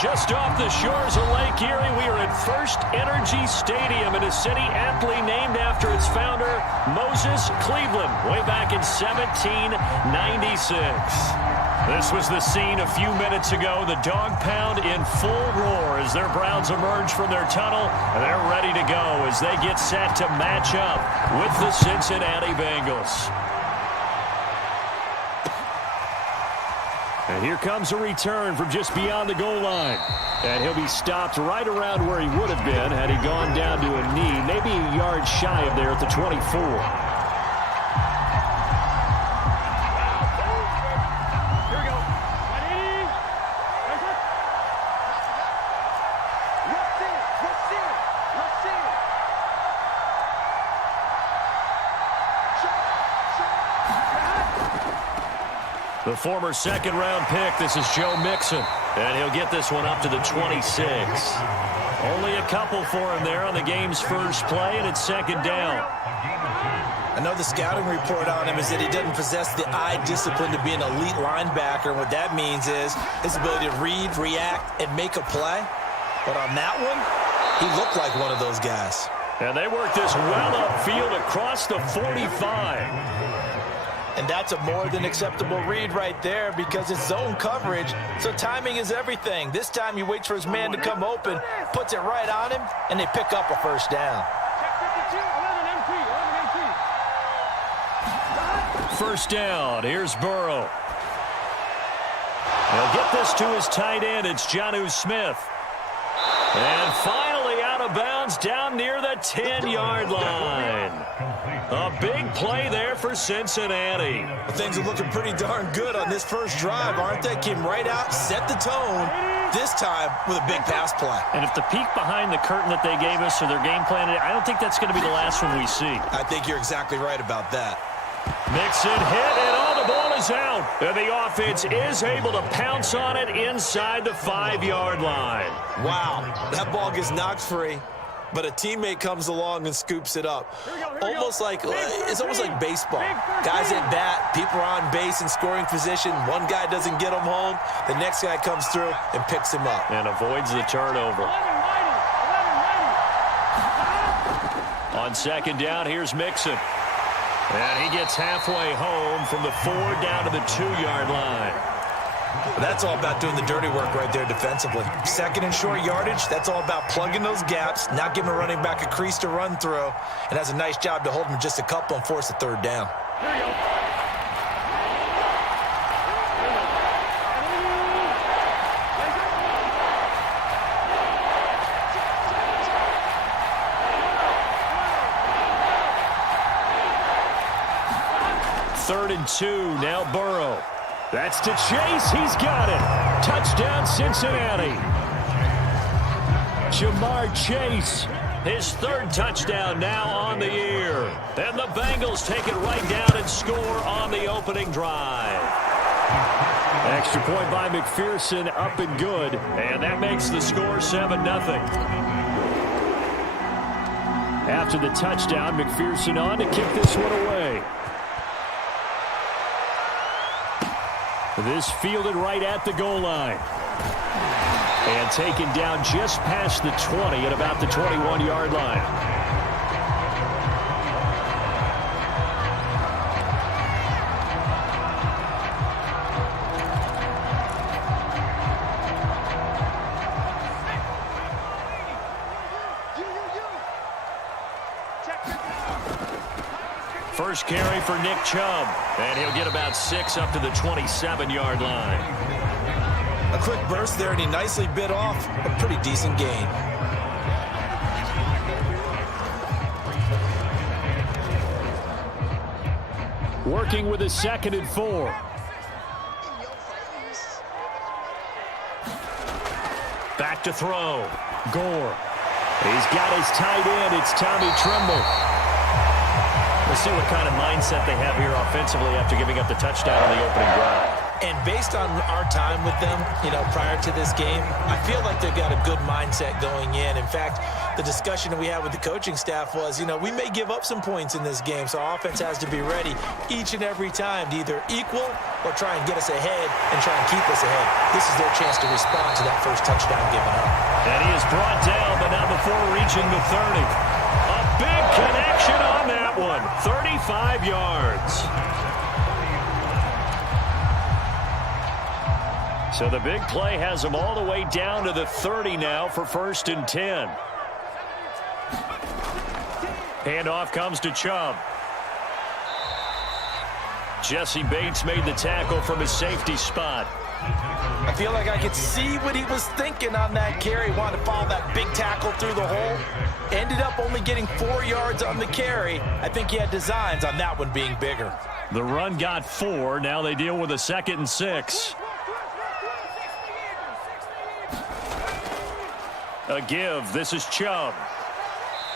Just off the shores of Lake Erie, we are at First Energy Stadium in a city aptly named after its founder, Moses Cleveland, way back in 1796. This was the scene a few minutes ago. The dog pound in full roar as their Browns emerge from their tunnel, and they're ready to go as they get set to match up with the Cincinnati Bengals. And here comes a return from just beyond the goal line. And he'll be stopped right around where he would have been had he gone down to a knee, maybe a yard shy of there at the 24. The former second-round pick, this is Joe Mixon. And he'll get this one up to the 26. Only a couple for him there on the game's first play, and it's second down. I know the scouting report on him is that he doesn't possess the eye discipline to be an elite linebacker. And what that means is his ability to read, react, and make a play. But on that one, he looked like one of those guys. And they work this well upfield across the 45. And that's a more than acceptable read right there because it's zone coverage, so timing is everything. This time he waits for his man to come open, puts it right on him, and they pick up a first down. First down, here's Burrow. He'll get this to his tight end, it's Jonnu Smith. And finally out of bounds down near the 10-yard line. A big play there for Cincinnati. Well, things are looking pretty darn good on this first drive, aren't they? Came right out, set the tone, this time with a big pass play. And if the peek behind the curtain that they gave us or their game plan, I don't think that's going to be the last one we see. I think you're exactly right about that. Mixon hit, and all the ball is out. And the offense is able to pounce on it inside the 5-yard line. Wow, that ball gets knocked free, but a teammate comes along and scoops it up. It's almost like baseball. Guys at bat, people are on base in scoring position. One guy doesn't get him home. The next guy comes through and picks him up. And avoids the turnover. On second down, here's Mixon. And he gets halfway home from the 4 down to the 2-yard line. Well, that's all about doing the dirty work right there defensively. Second and short yardage, that's all about plugging those gaps, not giving a running back a crease to run through, and has a nice job to hold him just a couple and force a third down. Here we go. Third and 2, now Burrow. That's to Chase, he's got it. Touchdown Cincinnati. Jamar Chase, his third touchdown now on the year. And the Bengals take it right down and score on the opening drive. Extra point by McPherson, up and good. And that makes the score 7-0. After the touchdown, McPherson on to kick this one away. This fielded right at the goal line. And taken down just past the 20 at about the 21-yard line. First carry for Nick Chubb. And he'll get about 6 up to the 27-yard line. A quick burst there, and he nicely bit off a pretty decent gain. Working with a 2nd and 4. Back to throw. Gore. He's got his tight end. It's Tommy Tremble. Let's see what kind of mindset they have here offensively after giving up the touchdown on the opening drive. And based on our time with them, prior to this game, I feel like they've got a good mindset going in. In fact, the discussion that we had with the coaching staff was, we may give up some points in this game, so our offense has to be ready each and every time to either equal or try and get us ahead and try and keep us ahead. This is their chance to respond to that first touchdown given up. And he is brought down, but not before reaching the 30. A big connection on that one. 35 yards. So the big play has them all the way down to the 30 now for 1st and 10. Handoff comes to Chubb. Jesse Bates made the tackle from his safety spot. I feel like I could see what he was thinking on that carry. Wanted to follow that big tackle through the hole. Ended up only getting 4 yards on the carry. I think he had designs on that one being bigger. The run got 4. Now they deal with a 2nd and 6. A give. This is Chubb.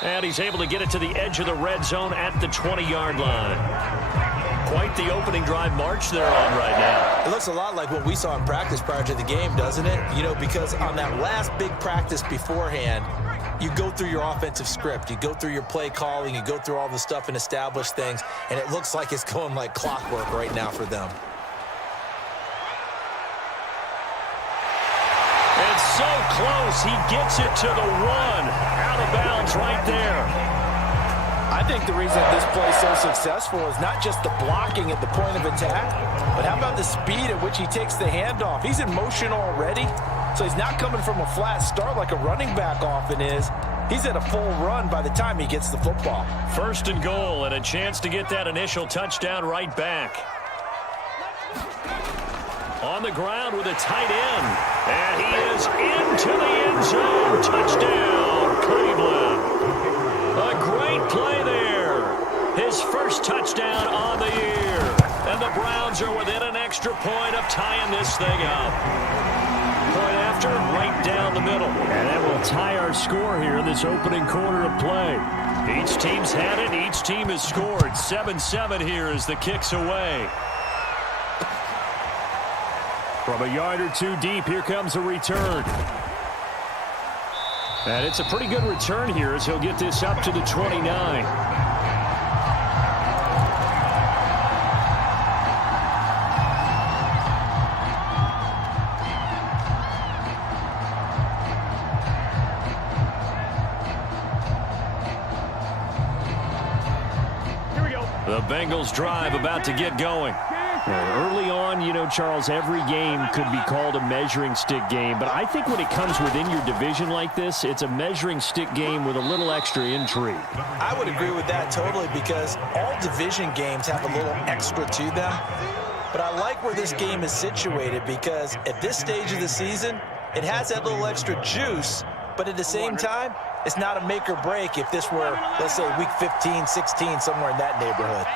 And he's able to get it to the edge of the red zone at the 20-yard line. Quite the opening drive march they're on right now. It looks a lot like what we saw in practice prior to the game, doesn't it? Because on that last big practice beforehand, you go through your offensive script. You go through your play calling. You go through all the stuff and establish things. And it looks like it's going like clockwork right now for them. It's so close. He gets it to the 1. Out of bounds right there. I think the reason this play is so successful is not just the blocking at the point of attack, but how about the speed at which he takes the handoff? He's in motion already, so he's not coming from a flat start like a running back often is. He's at a full run by the time he gets the football. 1st and goal and a chance to get that initial touchdown right back. On the ground with a tight end. And he is into the end zone. Touchdown, Cleveland. A great play there. His first touchdown on the year. And the Browns are within an extra point of tying this thing up. Point after, right down the middle. And that will tie our score here in this opening quarter of play. Each team's had it. Each team has scored. 7-7 here as the kick's away. From a yard or 2 deep, here comes a return. And it's a pretty good return here as he'll get this up to the 29. Here we go. The Bengals drive about to get going. Early on, Charles, every game could be called a measuring stick game. But I think when it comes within your division like this, it's a measuring stick game with a little extra intrigue. I would agree with that totally because all division games have a little extra to them. But I like where this game is situated because at this stage of the season, it has that little extra juice. But at the same time, it's not a make or break if this were, let's say, week 15, 16, somewhere in that neighborhood.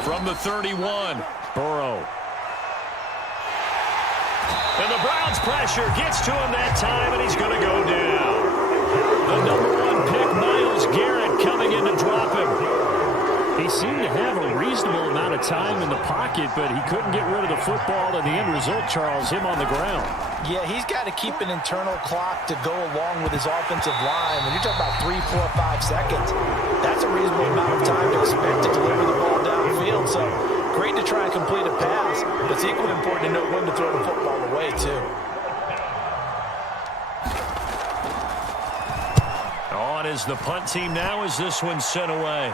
From the 31, Burrow. And the Browns pressure gets to him that time, and he's going to go down. The #1 pick, Myles Garrett, coming in to drop him. He seemed to have a reasonable amount of time in the pocket, but he couldn't get rid of the football, and the end result, Charles, him on the ground. Yeah, he's got to keep an internal clock to go along with his offensive line. When you're talking about 3, 4, 5 seconds, that's a reasonable amount of time to expect to deliver the ball downfield. So great to try and complete a pass, but it's equally important to know when to throw the football away, too. On is the punt team now as this one's sent away.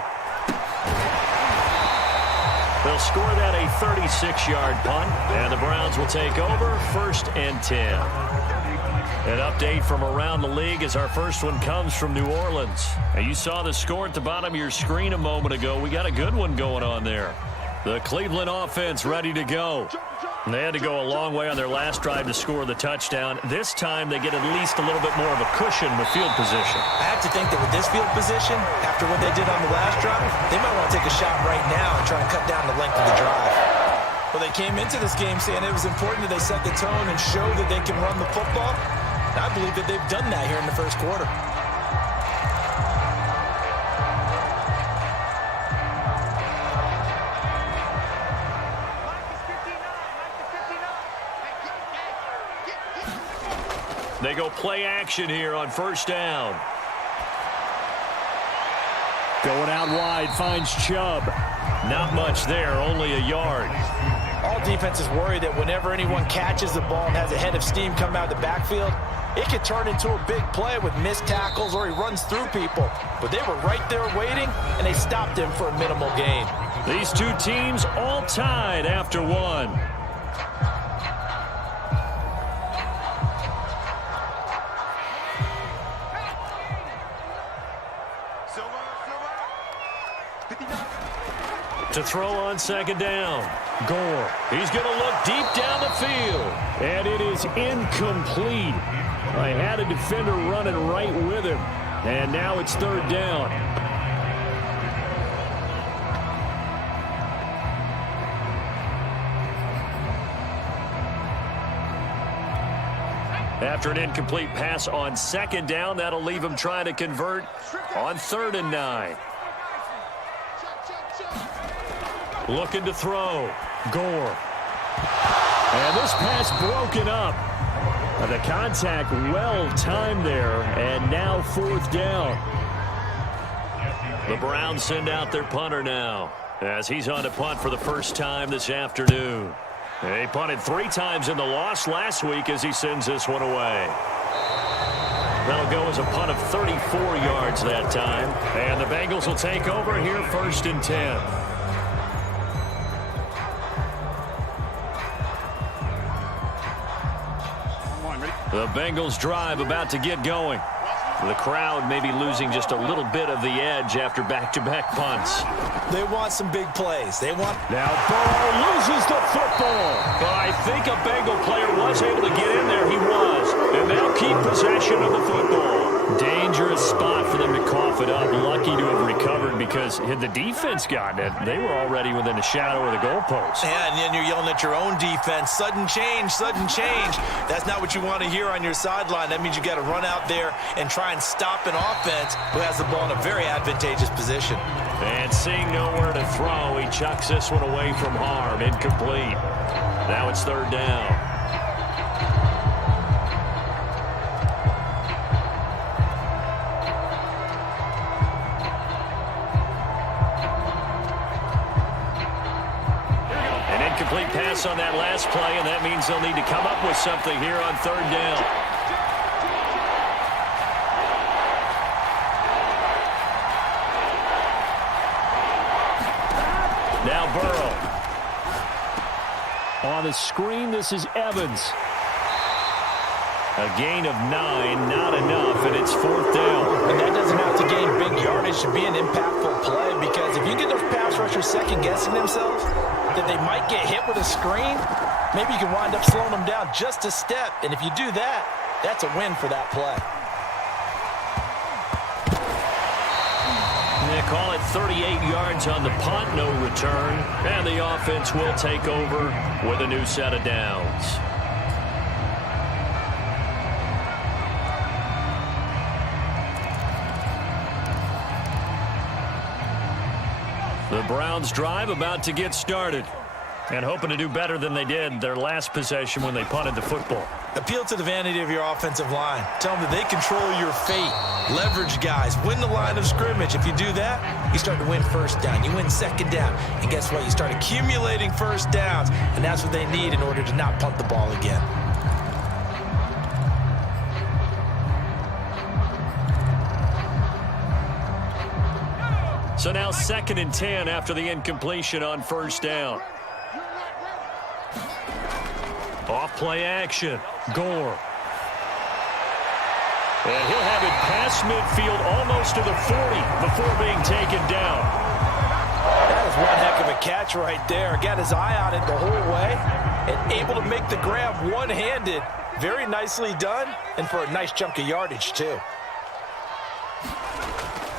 They'll score that a 36-yard punt, and the Browns will take over 1st and 10. An update from around the league as our first one comes from New Orleans. Now, you saw the score at the bottom of your screen a moment ago. We got a good one going on there. The Cleveland offense ready to go. And they had to go a long way on their last drive to score the touchdown. This time they get at least a little bit more of a cushion with field position. I have to think that with this field position, after what they did on the last drive, they might want to take a shot right now and try and cut down the length of the drive. Well, they came into this game saying it was important that they set the tone and show that they can run the football. And I believe that they've done that here in the first quarter. They go play action here on first down. Going out wide, finds Chubb. Not much there, only a yard. All defenses worry that whenever anyone catches the ball and has a head of steam come out of the backfield, it could turn into a big play with missed tackles or he runs through people. But they were right there waiting, and they stopped him for a minimal gain. These two teams all tied after one. To throw on second down. Gore. He's going to look deep down the field. And it is incomplete. I had a defender running right with him. And now it's third down. After an incomplete pass on second down, that'll leave him trying to convert on 3rd and 9. Looking to throw. Gore. And this pass broken up. The contact well timed there, and now 4th down. The Browns send out their punter now, as he's on to punt for the first time this afternoon. He punted 3 times in the loss last week as he sends this one away. That'll go as a punt of 34 yards that time. And the Bengals will take over here 1st and 10. The Bengals drive about to get going. The crowd may be losing just a little bit of the edge after back-to-back punts. They want some big plays. Now Burrow loses the football. But I think a Bengal player was able to get in there. He was. And they'll keep possession of the football. Dangerous spot for them to cough it up. Lucky to have recovered because had the defense gotten it, they were already within a shadow of the goalpost. Yeah, and then you're yelling at your own defense. Sudden change, sudden change. That's not what you want to hear on your sideline. That means you got to run out there and try and stop an offense who has the ball in a very advantageous position. And seeing nowhere to throw, he chucks this one away from harm. Incomplete. Now it's 3rd down. Complete pass on that last play, and that means they'll need to come up with something here on 3rd down. Now Burrow. On the screen, this is Evans. A gain of 9, not enough, and it's 4th down. And that doesn't have to gain big yardage to be an impactful play, because if you get those pass rushers second-guessing themselves, that they might get hit with a screen, maybe you can wind up slowing them down just a step. And if you do that, that's a win for that play. They call it 38 yards on the punt, no return. And the offense will take over with a new set of downs. The Browns drive about to get started and hoping to do better than they did their last possession when they punted the football. Appeal to the vanity of your offensive line. Tell them that they control your fate. Leverage guys. Win the line of scrimmage. If you do that, you start to win 1st down. You win 2nd down. And guess what? You start accumulating 1st downs. And that's what they need in order to not punt the ball again. So now 2nd and 10 after the incompletion on 1st down. Off play action. Gore. And he'll have it past midfield almost to the 40 before being taken down. That is one heck of a catch right there. Got his eye on it the whole way and able to make the grab one-handed. Very nicely done, and for a nice chunk of yardage, too.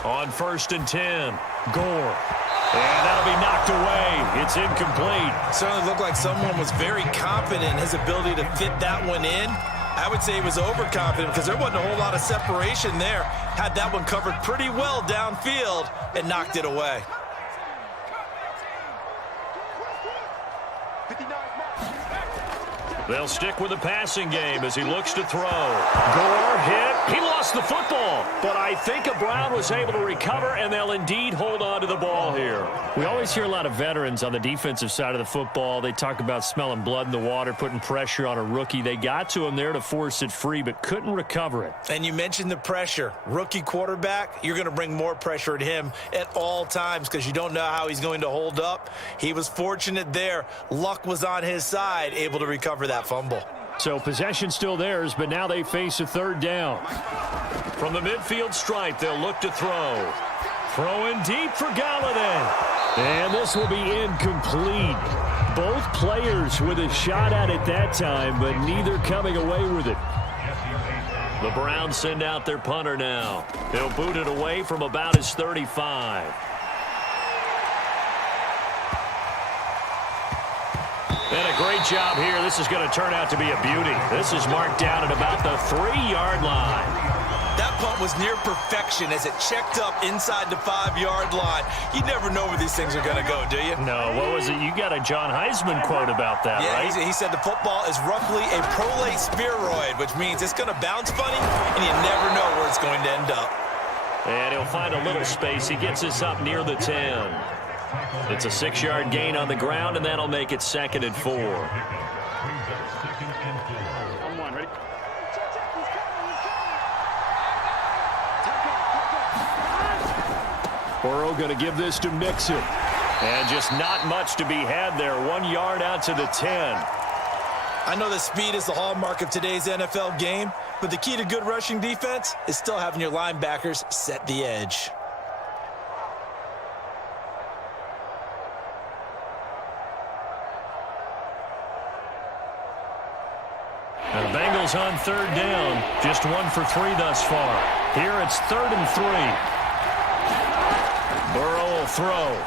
On 1st and 10, Gore. And that'll be knocked away. It's incomplete. Certainly looked like someone was very confident in his ability to fit that one in. I would say he was overconfident because there wasn't a whole lot of separation there. Had that one covered pretty well downfield and knocked it away. They'll stick with the passing game as he looks to throw. Gore hit. He lost the football, but I think Brown was able to recover, and they'll indeed hold on to the ball here. We always hear a lot of veterans on the defensive side of the football. They talk about smelling blood in the water, putting pressure on a rookie. They got to him there to force it free, but couldn't recover it. And you mentioned the pressure. Rookie quarterback, you're going to bring more pressure at him at all times because you don't know how he's going to hold up. He was fortunate there. Luck was on his side, able to recover that fumble. So possession still theirs, but now they face a third down. From the midfield stripe, they'll look to throw. Throwing deep for Galladay. And this will be incomplete. Both players with a shot at it that time, but neither coming away with it. The Browns send out their punter now. He'll boot it away from about his 35. And a great job here. This is going to turn out to be a beauty. This is marked down at about the 3-yard line. That punt was near perfection as it checked up inside the 5-yard line. You never know where these things are going to go, do you? No, what was it? You got a John Heisman quote about that, right? Yeah, he said the football is roughly a prolate spheroid, which means it's going to bounce funny, and you never know where it's going to end up. And he'll find a little space. He gets us up near the 10. It's a 6-yard gain on the ground, and that'll make it 2nd and 4. Burrow going to give this to Mixon. And just not much to be had there. 1 yard out to the 10. I know that speed is the hallmark of today's NFL game, but the key to good rushing defense is still having your linebackers set the edge. And the Bengals on 3rd down. Just 1 for 3 thus far. Here it's 3rd and 3. Burrow will throw.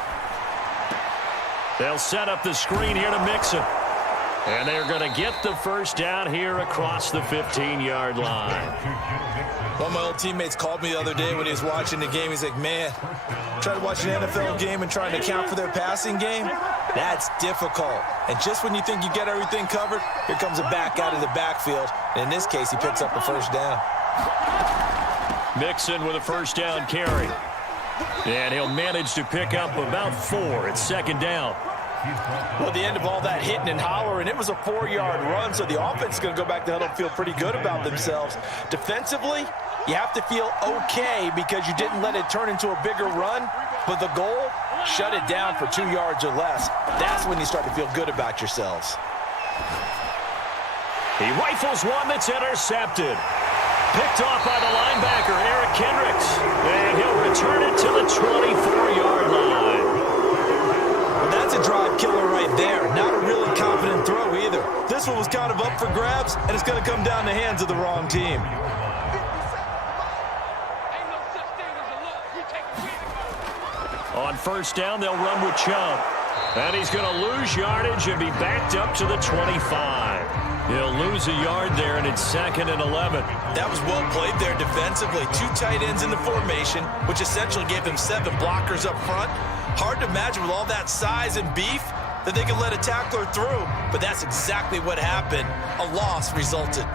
They'll set up the screen here to Mixon. And they're going to get the first down here across the 15-yard line. One of my old teammates called me the other day when he was watching the game. He's like, man, trying to watch an NFL game and trying to account for their passing game, that's difficult. And just when you think you get everything covered, here comes a back out of the backfield. And in this case, he picks up a first down. Mixon with a first down carry. And he'll manage to pick up about 4. It's 2nd down. Well, the end of all that hitting and hollering, it was a 4-yard run, so the offense is going to go back to huddle and feel pretty good about themselves. Defensively, you have to feel okay because you didn't let it turn into a bigger run, but the goal, shut it down for 2 yards or less. That's when you start to feel good about yourselves. He rifles one that's intercepted. Picked off by the linebacker, Eric Kendricks. And he'll return it to the 24-yard line. Well, that's a drive killer right there. Not a really confident throw either. This one was kind of up for grabs, and it's going to come down the hands of the wrong team. On 1st down, they'll run with Chubb. And he's going to lose yardage and be backed up to the 25. He'll lose a yard there, and it's 2nd and 11. That was well played there defensively. 2 tight ends in the formation, which essentially gave them 7 blockers up front. Hard to imagine with all that size and beef that they could let a tackler through, but that's exactly what happened. A loss resulted.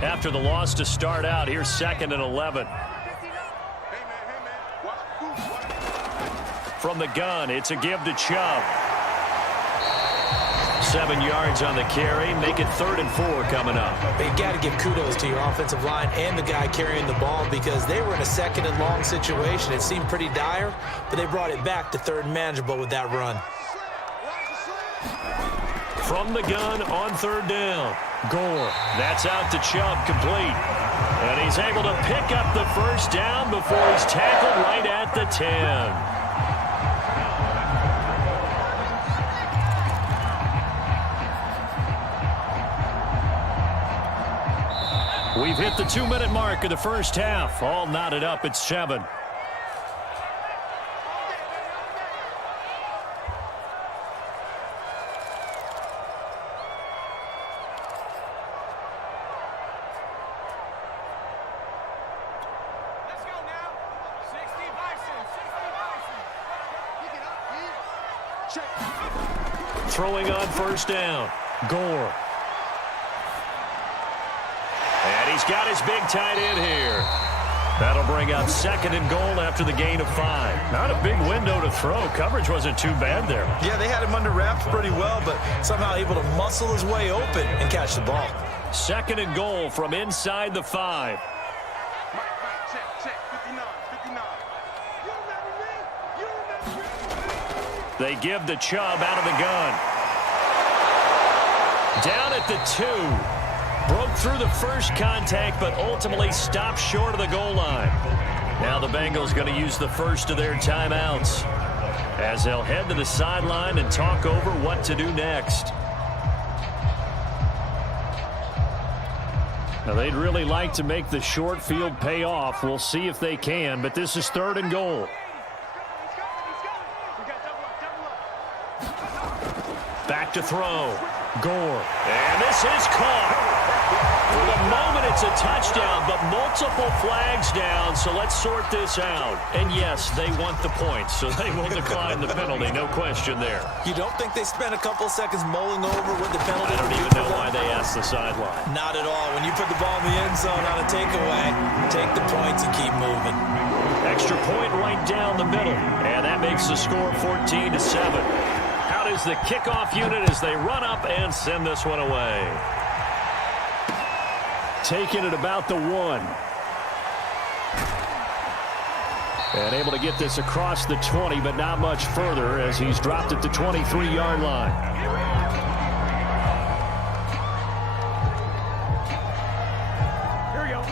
After the loss to start out, here's 2nd and 11. From the gun, it's a give to Chubb. 7 yards on the carry, make it 3rd and 4 coming up. But you got to give kudos to your offensive line and the guy carrying the ball because they were in a 2nd and long situation. It seemed pretty dire, but they brought it back to 3rd and manageable with that run. From the gun on 3rd down. Gore, that's out to Chubb, complete. And he's able to pick up the first down before he's tackled right at the 10. We've hit the 2-minute mark of the first half. All knotted up at 7. Throwing on first down. Gore. And he's got his big tight end here. That'll bring up 2nd and goal after the gain of 5. Not a big window to throw. Coverage wasn't too bad there. Yeah, they had him under wraps pretty well, but somehow able to muscle his way open and catch the ball. 2nd and goal from inside the 5. They give the Chubb out of the gun. Down at the 2. Broke through the first contact, but ultimately stopped short of the goal line. Now the Bengals going to use the first of their timeouts as they'll head to the sideline and talk over what to do next. Now they'd really like to make the short field pay off. We'll see if they can, but this is 3rd and goal. Back to throw. Gore. And this is caught. For the moment, it's a touchdown, but multiple flags down, so let's sort this out. And yes, they want the points, so they will decline the penalty, no question there. You don't think they spent a couple seconds mulling over what the penalty? I don't even know why they asked the sideline. Not at all. When you put the ball in the end zone on a takeaway, take the points and keep moving. Extra point right down the middle, and that makes the score 14-7. Out is the kickoff unit as they run up and send this one away. Taking it about the 1. And able to get this across the 20, but not much further as he's dropped at the 23-yard line. Here we go.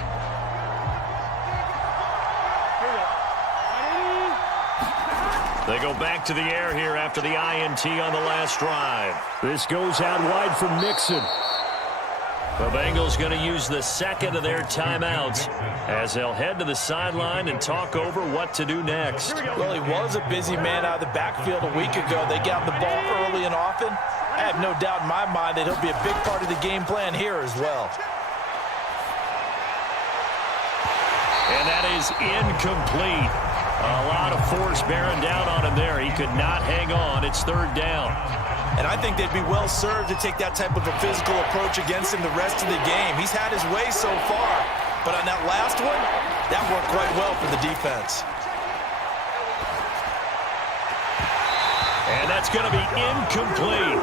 They go back to the air here after the INT on the last drive. This goes out wide for Mixon. The Bengals going to use the 2nd of their timeouts as they'll head to the sideline and talk over what to do next. Well, he was a busy man out of the backfield a week ago. They got the ball early and often. I have no doubt in my mind that he'll be a big part of the game plan here as well. And that is incomplete. A lot of force bearing down on him there. He could not hang on. It's 3rd down. And I think they'd be well served to take that type of a physical approach against him the rest of the game. He's had his way so far, but on that last one, that worked quite well for the defense. And that's going to be incomplete.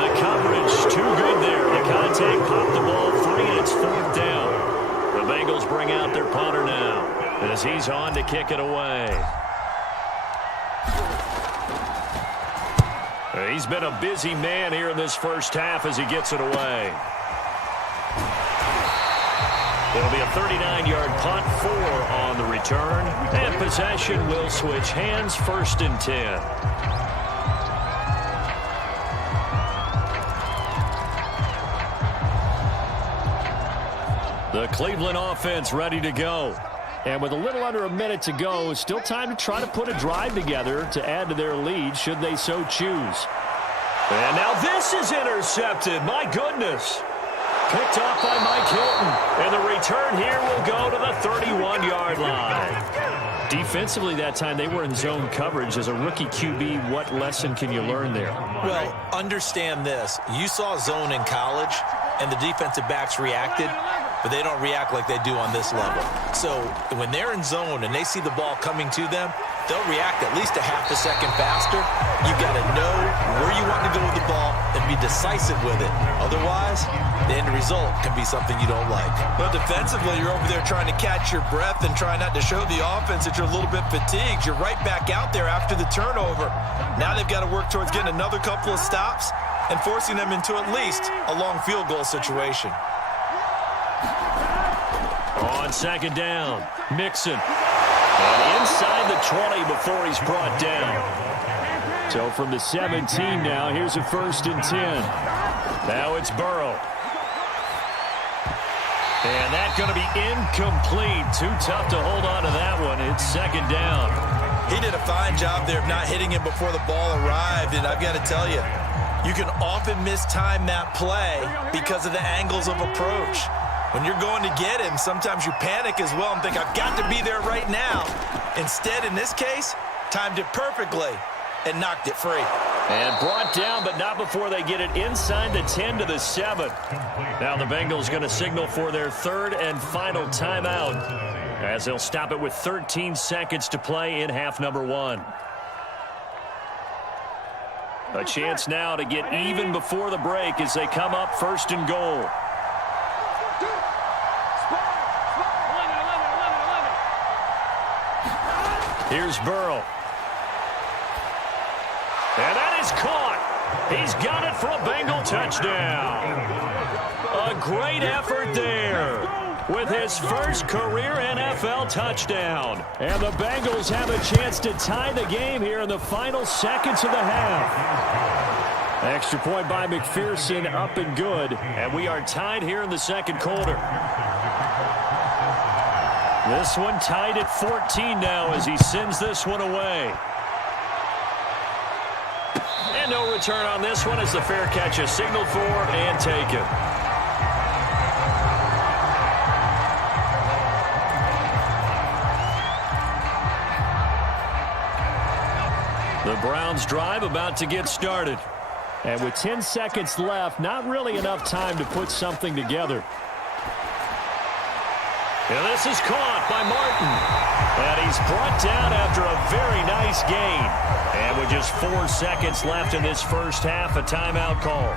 The coverage too good there. The contact popped the ball free, and it's 4th down. The Bengals bring out their punter now as he's on to kick it away. He's been a busy man here in this first half as he gets it away. It'll be a 39-yard punt, 4 on the return. And possession will switch hands, 1st and 10. The Cleveland offense ready to go. And with a little under a minute to go, still time to try to put a drive together to add to their lead should they so choose. And now this is intercepted. My goodness. Picked off by Mike Hilton. And the return here will go to the 31-yard line. Defensively that time, they were in zone coverage. As a rookie QB, what lesson can you learn there? Well, understand this. You saw zone in college, and the defensive backs reacted, but they don't react like they do on this level. So when they're in zone and they see the ball coming to them, they'll react at least a half a second faster. You've got to know where you want to go with the ball and be decisive with it. Otherwise, the end result can be something you don't like. But defensively, you're over there trying to catch your breath and try not to show the offense that you're a little bit fatigued. You're right back out there after the turnover. Now they've got to work towards getting another couple of stops and forcing them into at least a long field goal situation. On 2nd down, Mixon. And inside the 20 before he's brought down. So from the 17 now, here's a 1st and 10. Now it's Burrow. And that's going to be incomplete. Too tough to hold on to that one. It's 2nd down. He did a fine job there of not hitting him before the ball arrived, and I've got to tell you, you can often mistime that play because of the angles of approach. When you're going to get him, sometimes you panic as well and think, I've got to be there right now. Instead, in this case, timed it perfectly and knocked it free. And brought down, but not before they get it inside the 10 to the 7. Now the Bengals going to signal for their third and final timeout, as they'll stop it with 13 seconds to play in half number 1. A chance now to get even before the break as they come up first and goal. Here's Burrow. And that is caught. He's got it for a Bengal touchdown. A great effort there with his first career NFL touchdown. And the Bengals have a chance to tie the game here in the final seconds of the half. Extra point by McPherson, up and good. And we are tied here in the second quarter. This one tied at 14 now as he sends this one away. And no return on this one as the fair catch is signaled for and taken. The Browns drive about to get started. And with 10 seconds left, not really enough time to put something together. And this is caught by Martin. And he's brought down after a very nice gain. And with just 4 seconds left in this first half, a timeout call.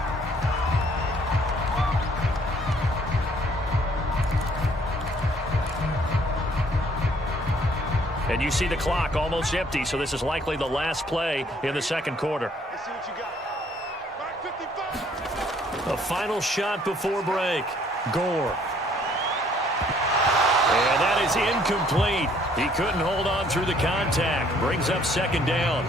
And you see the clock almost empty, so this is likely the last play in the second quarter. Let's see what you got. A final shot before break. Gore. And that is incomplete. He couldn't hold on through the contact. Brings up second down.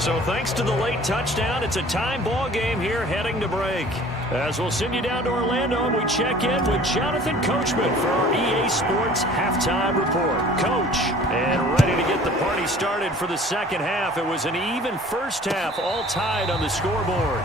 So thanks to the late touchdown, it's a time ball game here heading to break. As we'll send you down to Orlando and we check in with Jonathan Coachman for our EA Sports Halftime Report. Coach, and ready to get the party started for the second half. It was an even first half, all tied on the scoreboard.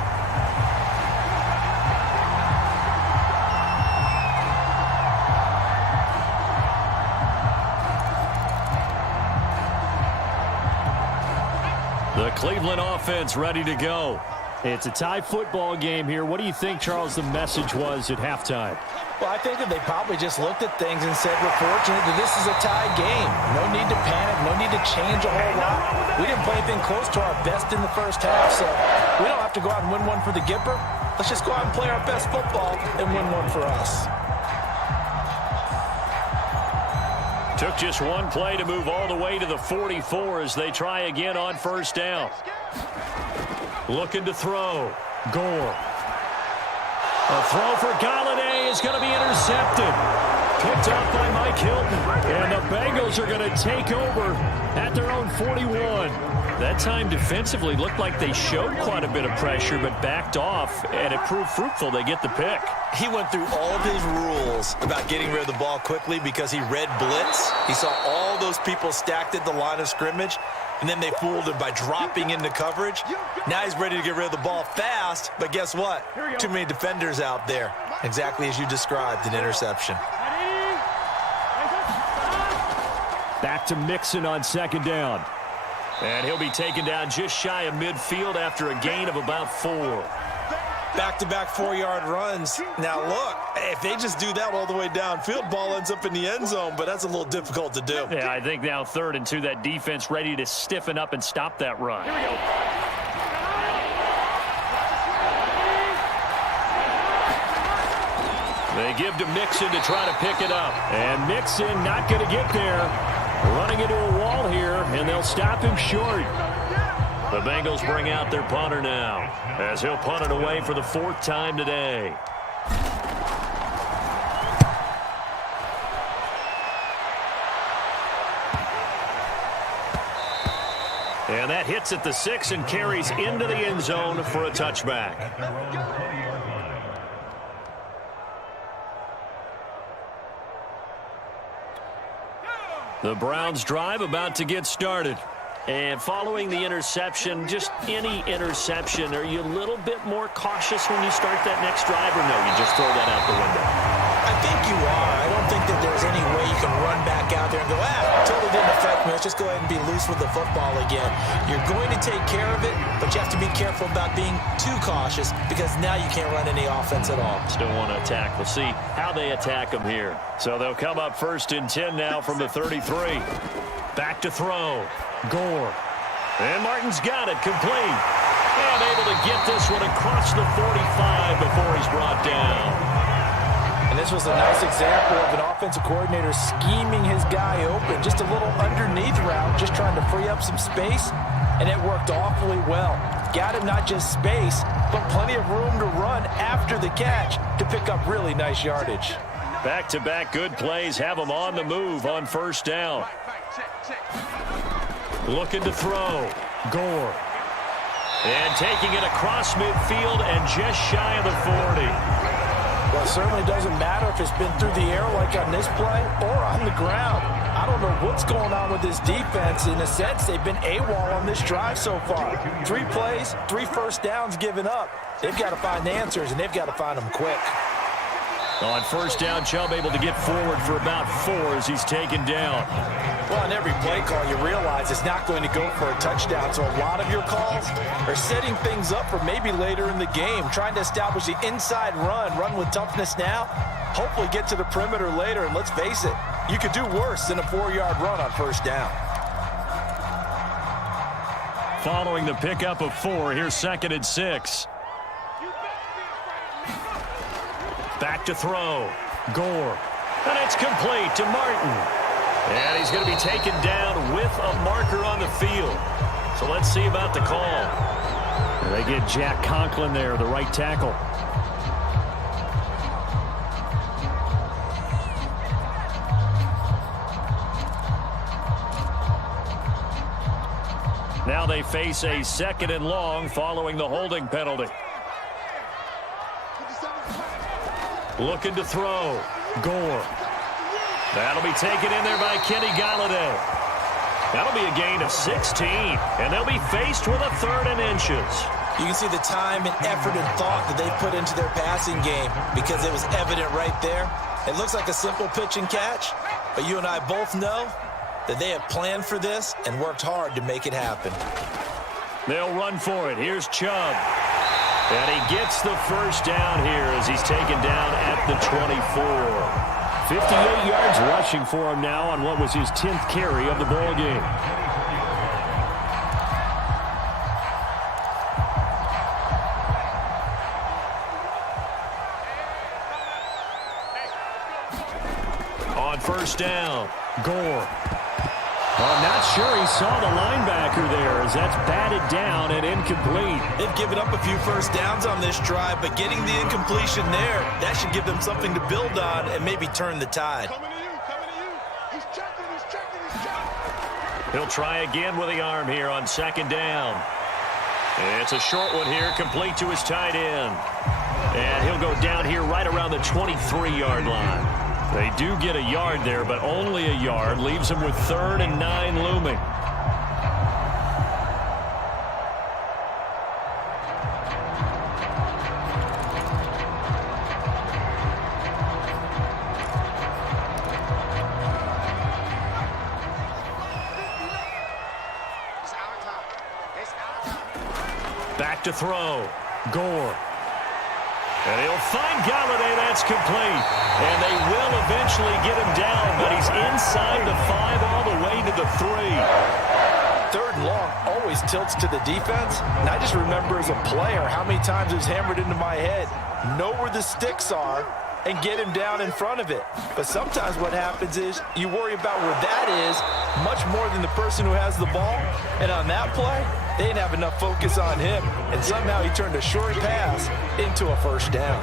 The Cleveland offense ready to go. It's a tie football game here. What do you think, Charles, the message was at halftime? Well, I think that they probably just looked at things and said, we're fortunate that this is a tie game. No need to panic. No need to change a whole lot. We didn't play anything close to our best in the first half, so we don't have to go out and win one for the Gipper. Let's just go out and play our best football and win one for us. Took just one play to move all the way to the 44 as they try again on first down. Looking to throw. Gore. A throw for Galladay is going to be intercepted. Picked off by Mike Hilton. And the Bengals are going to take over at their own 41. That time defensively looked like they showed quite a bit of pressure but backed off, and it proved fruitful. They get the pick. He went through all of his rules about getting rid of the ball quickly because he read blitz. He saw all those people stacked at the line of scrimmage, and then they fooled him by dropping into coverage. Now he's ready to get rid of the ball fast, but guess what? Too many defenders out there. Exactly as you described, an interception. Back to Mixon on second down. And he'll be taken down just shy of midfield after a gain of about 4. Back-to-back 4-yard runs. Now, look, if they just do that all the way downfield, ball ends up in the end zone, but that's a little difficult to do. Yeah, I think now 3rd and 2, that defense ready to stiffen up and stop that run. Here we go. They give to Mixon to try to pick it up. And Mixon not going to get there. Running into a wall here, and they'll stop him short. The Bengals bring out their punter now, as he'll punt it away for the 4th time today. And that hits at the 6 and carries into the end zone for a touchback. The Browns drive about to get started. And following the interception, just any interception, are you a little bit more cautious when you start that next drive, or no, you just throw that out the window? I think you are. I don't think that there's any way you can run back out there and go, totally didn't affect me. Let's just go ahead and be loose with the football again. You're going to take care of it, but you have to be careful about being too cautious because now you can't run any offense at all. Still want to attack. We'll see how they attack them here. So they'll come up 1st and 10 now from the 33. Back to throw. Gore. And Martin's got it complete. And able to get this one across the 45 before he's brought down. And this was a nice example of an offensive coordinator scheming his guy open. Just a little underneath route, just trying to free up some space. And it worked awfully well. Got him not just space, but plenty of room to run after the catch to pick up really nice yardage. Back-to-back good plays have them on the move on 1st down. Looking to throw. Gore. And taking it across midfield and just shy of the 40. Well, it certainly doesn't matter if it's been through the air like on this play or on the ground. I don't know what's going on with this defense. In a sense, they've been AWOL on this drive so far. 3 plays, 3 first downs given up. They've got to find answers, and they've got to find them quick. On 1st down, Chubb able to get forward for about 4 as he's taken down. Well, on every play call, you realize it's not going to go for a touchdown. So a lot of your calls are setting things up for maybe later in the game, trying to establish the inside run with toughness now, hopefully get to the perimeter later. And let's face it, you could do worse than a 4-yard run on 1st down. Following the pickup of 4, here's 2nd and 6. Back to throw. Gore. And it's complete to Martin. And he's going to be taken down with a marker on the field. So let's see about the call. And they get Jack Conklin there, the right tackle. Now they face a 2nd and long following the holding penalty. Looking to throw. Gore. That'll be taken in there by Kenny Galladay. That'll be a gain of 16, and they'll be faced with a 3rd and inches. You can see the time and effort and thought that they put into their passing game because it was evident right there. It looks like a simple pitch and catch, but you and I both know that they have planned for this and worked hard to make it happen. They'll run for it. Here's Chubb. And he gets the 1st down here as he's taken down at the 24. 58 yards rushing for him now on what was his 10th carry of the ball game. On 1st down, Gore. I'm not sure he saw the linebacker there as that's batted down and incomplete. They've given up a few first downs on this drive, but getting the incompletion there, that should give them something to build on and maybe turn the tide. Coming to you. He's checking. He'll try again with the arm here on 2nd down. And it's a short one here, complete to his tight end. And he'll go down here right around the 23-yard line. They do get a yard there, but only a yard. Leaves them with 3rd and 9 looming. Back to throw. Gore. And he'll find Galladay. That's complete. And they will eventually get him down, but he's inside the 5 all the way to the 3. 3rd and long always tilts to the defense. And I just remember as a player how many times it was hammered into my head. Know where the sticks are and get him down in front of it. But sometimes what happens is you worry about where that is much more than the person who has the ball. And on that play, they didn't have enough focus on him. And somehow he turned a short pass into a 1st down.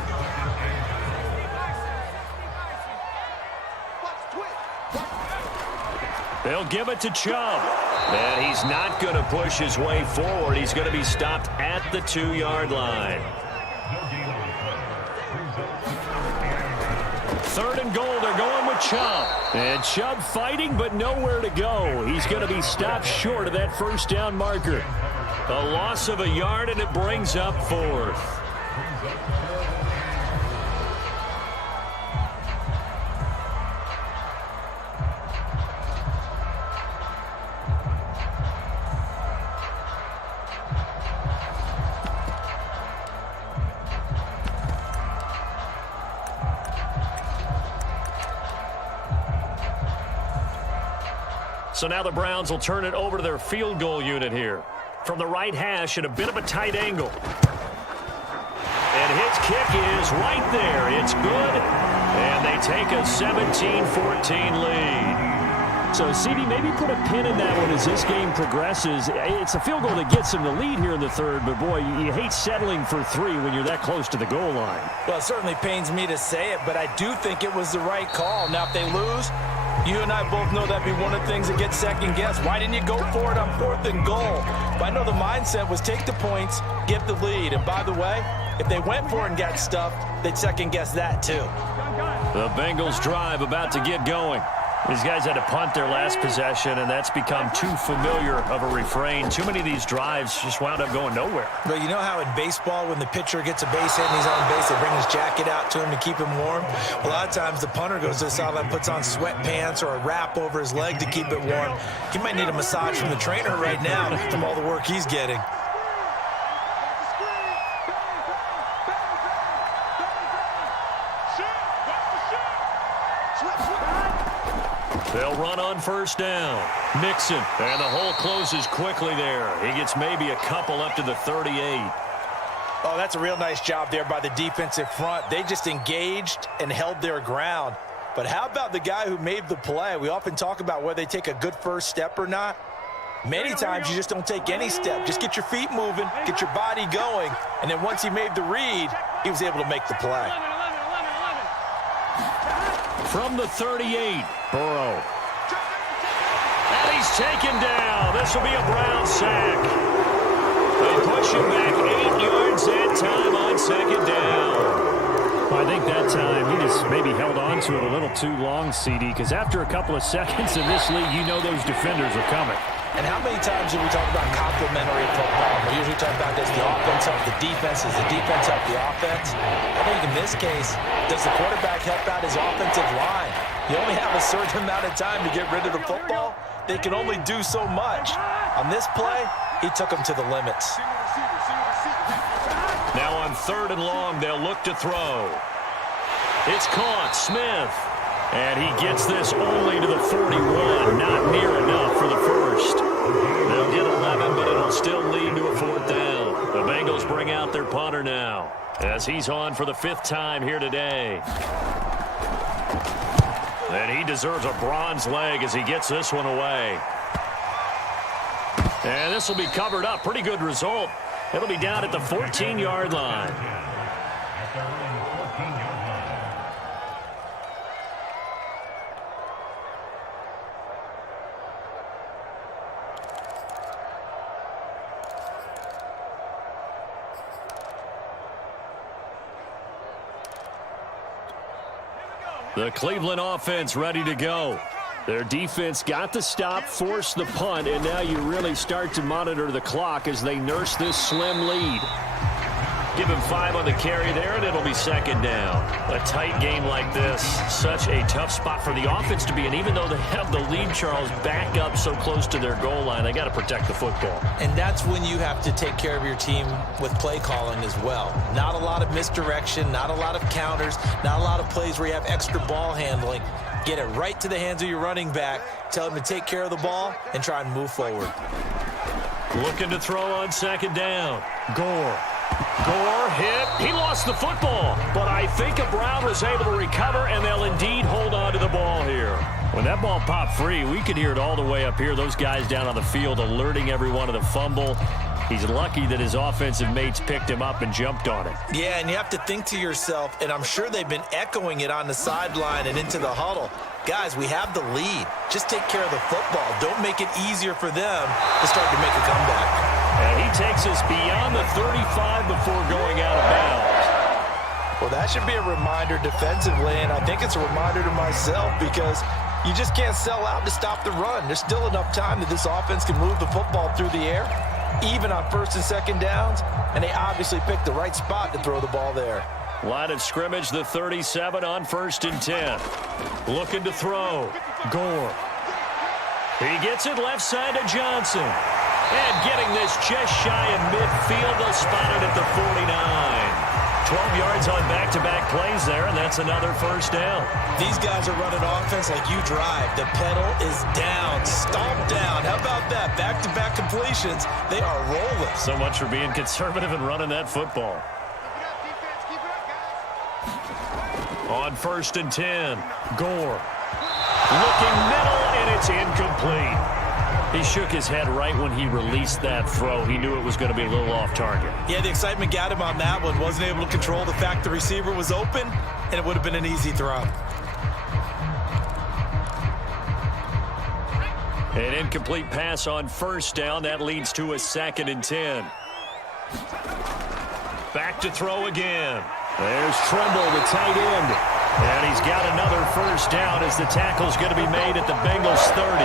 They'll give it to Chubb. And he's not going to push his way forward. He's going to be stopped at the 2-yard line. 3rd and goal. They're going with Chubb. And Chubb fighting, but nowhere to go. He's going to be stopped short of that first down marker. A loss of a yard, and it brings up 4th. So now the Browns will turn it over to their field goal unit here. From the right hash at a bit of a tight angle. And his kick is right there. It's good. And they take a 17-14 lead. So, CD, maybe put a pin in that one as this game progresses. It's a field goal that gets them the lead here in the 3rd, but, boy, you hate settling for 3 when you're that close to the goal line. Well, it certainly pains me to say it, but I do think it was the right call. Now, if they lose, you and I both know that'd be one of the things that gets second-guessed. Why didn't you go for it on 4th and goal? But I know the mindset was take the points, get the lead. And by the way, if they went for it and got stuffed, they'd second-guess that too. The Bengals drive about to get going. These guys had to punt their last possession, and that's become too familiar of a refrain. Too many of these drives just wound up going nowhere. But you know how in baseball, when the pitcher gets a base hit and he's on base, they bring his jacket out to him to keep him warm? A lot of times the punter goes to the sideline, puts on sweatpants or a wrap over his leg to keep it warm. He might need a massage from the trainer right now from all the work he's getting. They'll run on 1st down. Mixon, and the hole closes quickly there. He gets maybe a couple up to the 38. Oh, that's a real nice job there by the defensive front. They just engaged and held their ground. But how about the guy who made the play? We often talk about whether they take a good first step or not. Many times you just don't take any step. Just get your feet moving, get your body going, and then once he made the read, he was able to make the play. From the 38, Burrow. And he's taken down. This will be a Brown sack. They push him back 8 yards that time on 2nd down. Well, I think that time he just maybe held on to it a little too long, CD, because after a couple of seconds in this league, you know those defenders are coming. And how many times do we talk about complementary football? We usually talk about does the offense help the defense, does the defense help the offense? I think in this case, does the quarterback help out his offensive line? You only have a certain amount of time to get rid of the football. They can only do so much. On this play, he took them to the limits. Now on 3rd and long, they'll look to throw. It's caught, Smith. And he gets this only to the 41. Not near enough for the first. They'll get 11, but it'll still lead to a 4th down. The Bengals bring out their punter now, as he's on for the 5th time here today. And he deserves a bronze leg as he gets this one away. And this will be covered up. Pretty good result. It'll be down at the 14-yard line. The Cleveland offense ready to go. Their defense got the stop, forced the punt, and now you really start to monitor the clock as they nurse this slim lead. Give him 5 on the carry there, and it'll be 2nd down. A tight game like this, such a tough spot for the offense to be in. Even though they have the lead, Charles, back up so close to their goal line, they got to protect the football. And that's when you have to take care of your team with play calling as well. Not a lot of misdirection, not a lot of counters, not a lot of plays where you have extra ball handling. Get it right to the hands of your running back, tell him to take care of the ball, and try and move forward. Looking to throw on 2nd down. Gore hit. He lost the football, but I think a Brown was able to recover, and they'll indeed hold on to the ball here. When that ball popped free, we could hear it all the way up here. Those guys down on the field alerting everyone of the fumble. He's lucky that his offensive mates picked him up and jumped on it. Yeah, and you have to think to yourself, and I'm sure they've been echoing it on the sideline and into the huddle. Guys, we have the lead. Just take care of the football. Don't make it easier for them to start to make a comeback. And he takes us beyond the 35 before going out of bounds. Well, that should be a reminder defensively, and I think it's a reminder to myself because you just can't sell out to stop the run. There's still enough time that this offense can move the football through the air, even on first and second downs, and they obviously picked the right spot to throw the ball there. Line of scrimmage, the 37 on 1st and 10. Looking to throw. Gore. He gets it left side to Johnson. And getting this just shy of midfield. They'll spot it at the 49. 12 yards on back-to-back plays there, and that's another first down. These guys are running offense like you drive. The pedal is down, stomped down. How about that? Back-to-back completions. They are rolling. So much for being conservative and running that football. On 1st and 10, Gore. Looking middle, and it's incomplete. He shook his head right when he released that throw. He knew it was going to be a little off target. Yeah, the excitement got him on that one. Wasn't able to control the fact the receiver was open, and it would have been an easy throw. An incomplete pass on 1st down. That leads to a 2nd and 10. Back to throw again. There's Tremble, the tight end. And he's got another first down as the tackle's going to be made at the Bengals 30.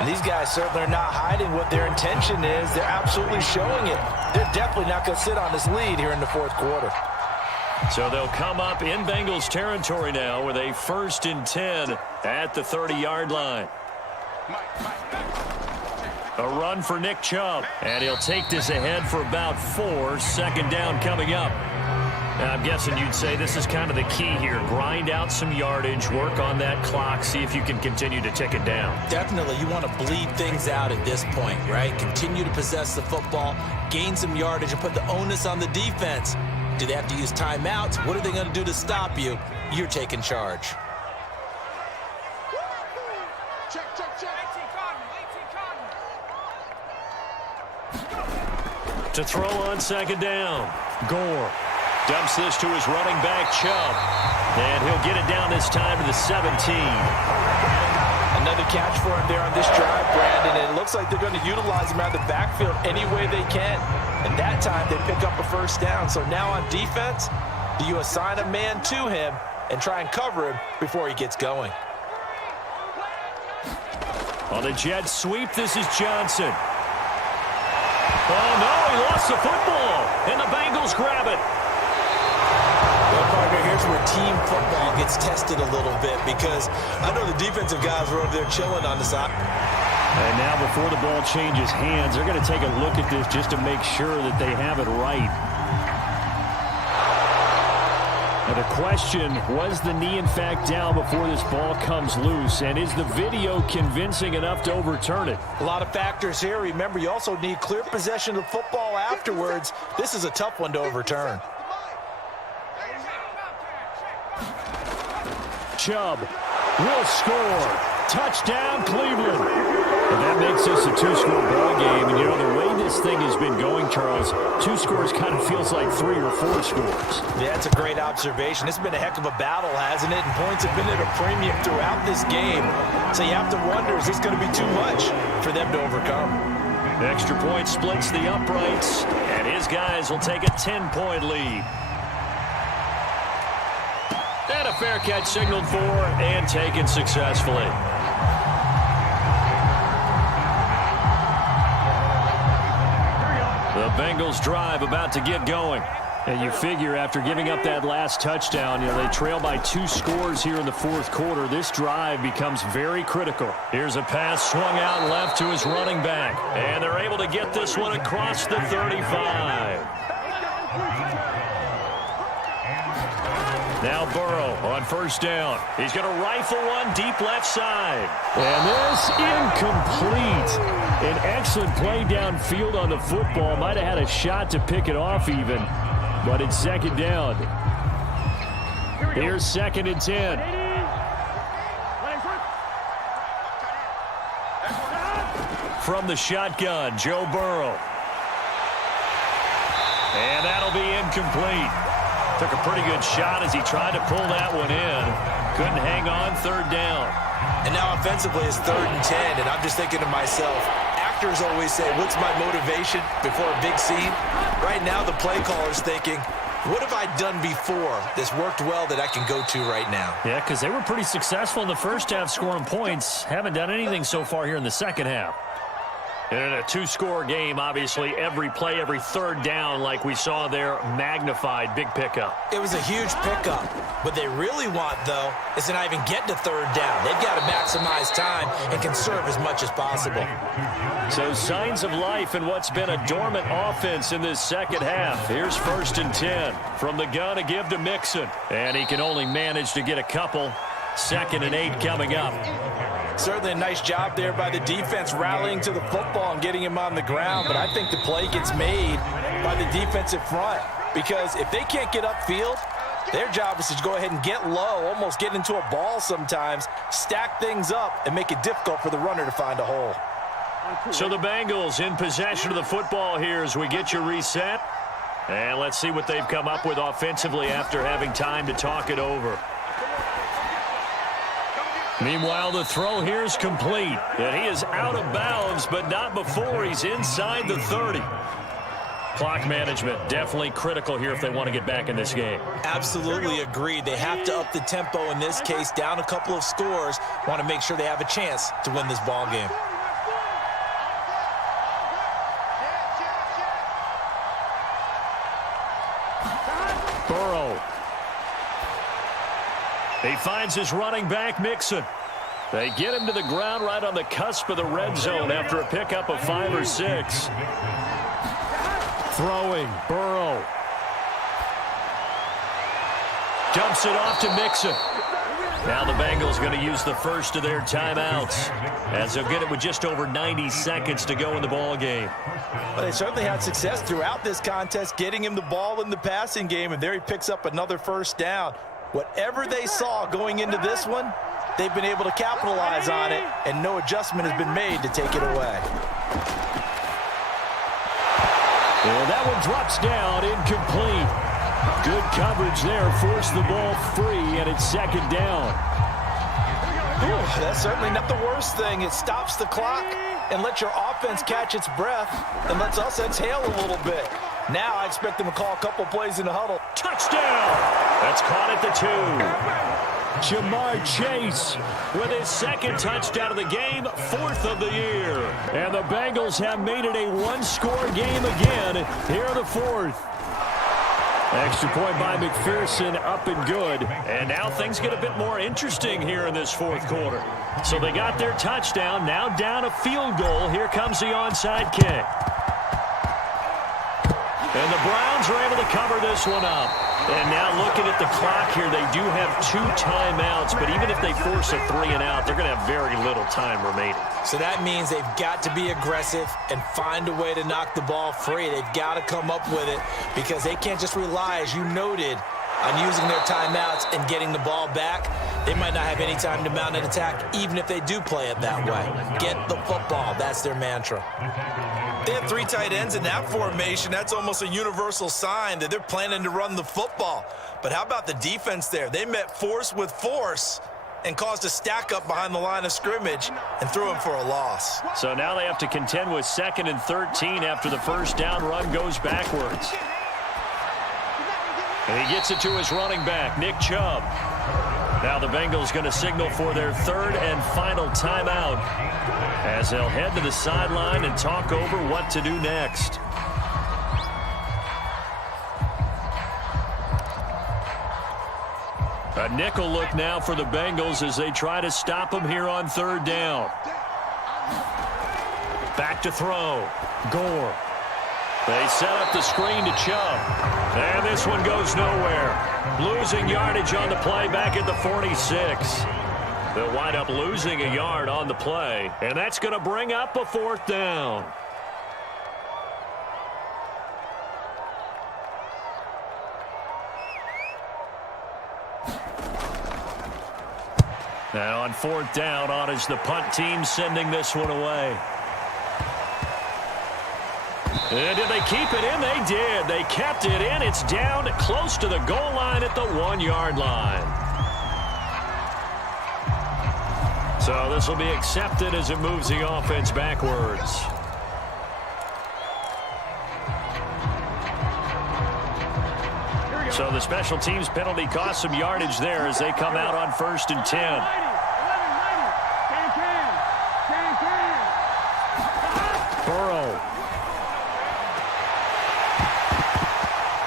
And these guys certainly are not hiding what their intention is. They're absolutely showing it. They're definitely not going to sit on this lead here in the 4th quarter. So they'll come up in Bengals territory now with a 1st and 10 at the 30-yard line. A run for Nick Chubb. And he'll take this ahead for about 4. 2nd down coming up. Now, I'm guessing you'd say this is kind of the key here. Grind out some yardage, work on that clock, see if you can continue to tick it down. Definitely, you want to bleed things out at this point, right? Continue to possess the football, gain some yardage, and put the onus on the defense. Do they have to use timeouts? What are they going to do to stop you? You're taking charge. Check, check, check. To throw on 2nd down, Gore. Dumps this to his running back, Chubb. And he'll get it down this time to the 17. Another catch for him there on this drive, Brandon. And it looks like they're going to utilize him out of the backfield any way they can. And that time they pick up a first down. So now on defense, do you assign a man to him and try and cover him before he gets going? On the jet sweep, this is Johnson. Oh, no, he lost the football. And the Bengals grab it. Well, partner, here's where team football gets tested a little bit because I know the defensive guys were over there chilling on the side. And now before the ball changes hands, they're going to take a look at this just to make sure that they have it right. And the question, was the knee in fact down before this ball comes loose? And is the video convincing enough to overturn it? A lot of factors here. Remember, you also need clear possession of the football afterwards. This is a tough one to overturn. Chubb will score. Touchdown, Cleveland. And that makes this a 2-score ball game. And, you know, the way this thing has been going, Charles, 2 scores kind of feels like 3 or 4 scores. Yeah, that's a great observation. It's been a heck of a battle, hasn't it? And points have been at a premium throughout this game. So you have to wonder, is this going to be too much for them to overcome? Extra point splits the uprights, and his guys will take a 10-point lead. And a fair catch signaled for and taken successfully. The Bengals drive about to get going. And you figure after giving up that last touchdown, you know, they trail by 2 scores here in the 4th quarter. This drive becomes very critical. Here's a pass swung out left to his running back. And they're able to get this one across the 35. Now Burrow on 1st down. He's going to rifle one deep left side. And this incomplete. An excellent play downfield on the football. Might have had a shot to pick it off even. But it's 2nd down. Here's 2nd and 10. From the shotgun, Joe Burrow. And that'll be incomplete. Took a pretty good shot as he tried to pull that one in. Couldn't hang on, 3rd down. And now offensively it's 3rd and 10, and I'm just thinking to myself, actors always say, what's my motivation before a big scene? Right now the play caller's thinking, What have I done before that's worked well that I can go to right now? Yeah, because they were pretty successful in the first half scoring points. Haven't done anything so far here in the second half. And in a two-score game, obviously, every play, every third down, like we saw there, magnified, big pickup. It was a huge pickup. What they really want, though, is to not even get to third down. They've got to maximize time and conserve as much as possible. So signs of life in what's been a dormant offense in this second half. Here's 1st and 10 from the gun to give to Mixon. And he can only manage to get a couple. 2nd and 8 coming up. Certainly a nice job there by the defense rallying to the football and getting him on the ground. But I think the play gets made by the defensive front. Because if they can't get upfield, their job is to go ahead and get low, almost get into a ball sometimes, stack things up, and make it difficult for the runner to find a hole. So the Bengals in possession of the football here as we get you reset. And let's see what they've come up with offensively after having time to talk it over. Meanwhile, the throw here is complete. And he is out of bounds, but not before he's inside the 30. Clock management definitely critical here if they want to get back in this game. Absolutely agreed. They have to up the tempo in this case, down a couple of scores. Want to make sure they have a chance to win this ball game. Burrow. He finds his running back, Mixon. They get him to the ground right on the cusp of the red zone after a pickup of 5 or 6. Throwing, Burrow. Dumps it off to Mixon. Now the Bengals going to use the first of their timeouts, as they'll get it with just over 90 seconds to go in the ball game. Well, they certainly had success throughout this contest, getting him the ball in the passing game, and there he picks up another first down. Whatever they saw going into this one, they've been able to capitalize on it, and no adjustment has been made to take it away. And that one drops down, incomplete. Good coverage there, forced the ball free, and it's 2nd down. Ooh, that's certainly not the worst thing. It stops the clock and lets your offense catch its breath and lets us exhale a little bit. Now I expect them to call a couple plays in the huddle. Touchdown! That's caught at the 2. Jamar Chase with his 2nd touchdown of the game, 4th of the year. And the Bengals have made it a one-score game again here in the 4th. Extra point by McPherson, up and good. And now things get a bit more interesting here in this 4th quarter. So they got their touchdown, now down a field goal. Here comes the onside kick. And the Browns are able to cover this one up. And now looking at the clock here, they do have 2 timeouts, but even if they force a 3-and-out, they're going to have very little time remaining. So that means they've got to be aggressive and find a way to knock the ball free. They've got to come up with it because they can't just rely, as you noted, on using their timeouts and getting the ball back. They might not have any time to mount an attack, even if they do play it that way. Get the football. That's their mantra. They have 3 tight ends in that formation. That's almost a universal sign that they're planning to run the football. But how about the defense there? They met force with force and caused a stack up behind the line of scrimmage and threw him for a loss. So now they have to contend with 2nd and 13 after the first down run goes backwards. And he gets it to his running back, Nick Chubb. Now the Bengals going to signal for their 3rd and final timeout as they'll head to the sideline and talk over what to do next. A nickel look now for the Bengals as they try to stop him here on 3rd down. Back to throw. Gore. They set up the screen to Chubb. And this one goes nowhere. Losing yardage on the play back at the 46. They'll wind up losing a yard on the play. And that's going to bring up a 4th down. Now on 4th down, on is the punt team sending this one away. And did they keep it in? They did. They kept it in. It's down close to the goal line at the 1-yard line. So this will be accepted as it moves the offense backwards. So the special teams penalty cost some yardage there as they come out on 1st and 10. Burrow.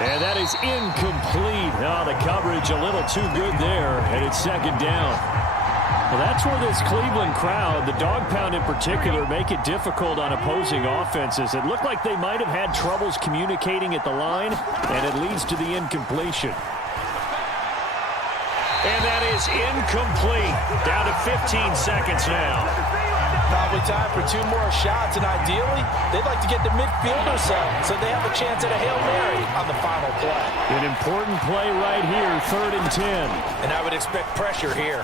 And that is incomplete. Oh, the coverage a little too good there, and it's 2nd down. Well, that's where this Cleveland crowd, the dog pound in particular, make it difficult on opposing offenses. It looked like they might have had troubles communicating at the line, and it leads to the incompletion. And that is incomplete. Down to 15 seconds now. Probably time for 2 more shots, and ideally, they'd like to get the midfielder set so they have a chance at a Hail Mary on the final play. An important play right here, 3rd and 10. And I would expect pressure here.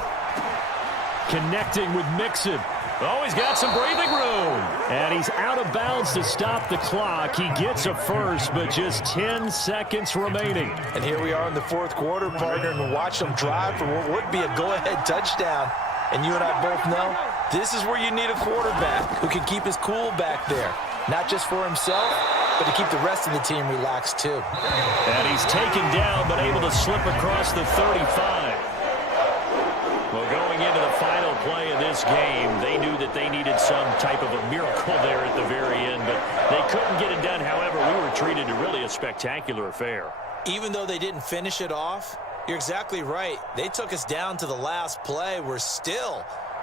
Connecting with Mixon. Oh, he's got some breathing room. And he's out of bounds to stop the clock. He gets a first, but just 10 seconds remaining. And here we are in the 4th quarter, partner, and watch them drive for what would be a go-ahead touchdown. And you and I both know this is where you need a quarterback who can keep his cool back there. Not just for himself, but to keep the rest of the team relaxed too. And he's taken down, but able to slip across the 35. Well, going into the final play of this game, they knew that they needed some type of a miracle there at the very end, but they couldn't get it done. However, we were treated to really a spectacular affair. Even though they didn't finish it off, you're exactly right. They took us down to the last play.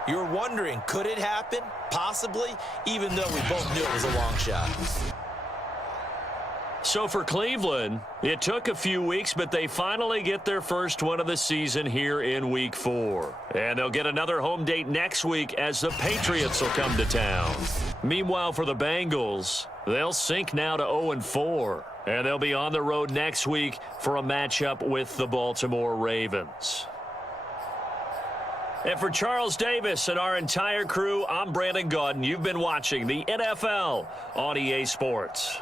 You're wondering, could it happen? Possibly, even though we both knew it was a long shot. So for Cleveland, it took a few weeks, but they finally get their first one of the season here in Week 4. And they'll get another home date next week as the Patriots will come to town. Meanwhile, for the Bengals, they'll sink now to 0-4. And they'll be on the road next week for a matchup with the Baltimore Ravens. And for Charles Davis and our entire crew, I'm Brandon Gaudin. You've been watching the NFL on EA Sports.